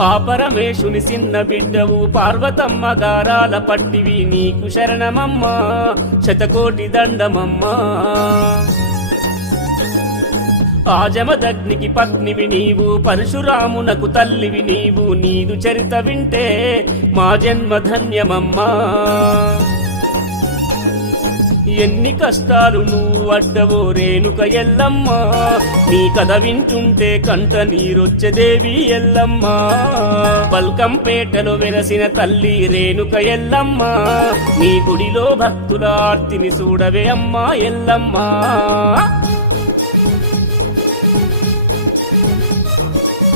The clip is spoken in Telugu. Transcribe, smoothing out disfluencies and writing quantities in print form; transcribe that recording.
ఆ పరమేశుని చిన్న బిడ్డవు పార్వతమ్మ గారాల పట్టివి నీకు శరణమమ్మా శతకోటి దండమమ్మా ఆజమదగ్నికి పత్నివి నీవు పరశురామునకు తల్లివి నీవు నీదు చరిత వింటే మా జన్మ ధన్యమమ్మా ఎన్ని కష్టాలు నువ్వు అడ్డవో రేణుక ఎల్లమ్మా నీ కథ వింటుంటే కంట నీరొచ్చే దేవి ఎల్లమ్మా పల్కంపేటలో వెలసిన తల్లి రేణుక ఎల్లమ్మా నీ గుడిలో భక్తుల ఆర్తిని చూడవే అమ్మా ఎల్లమ్మా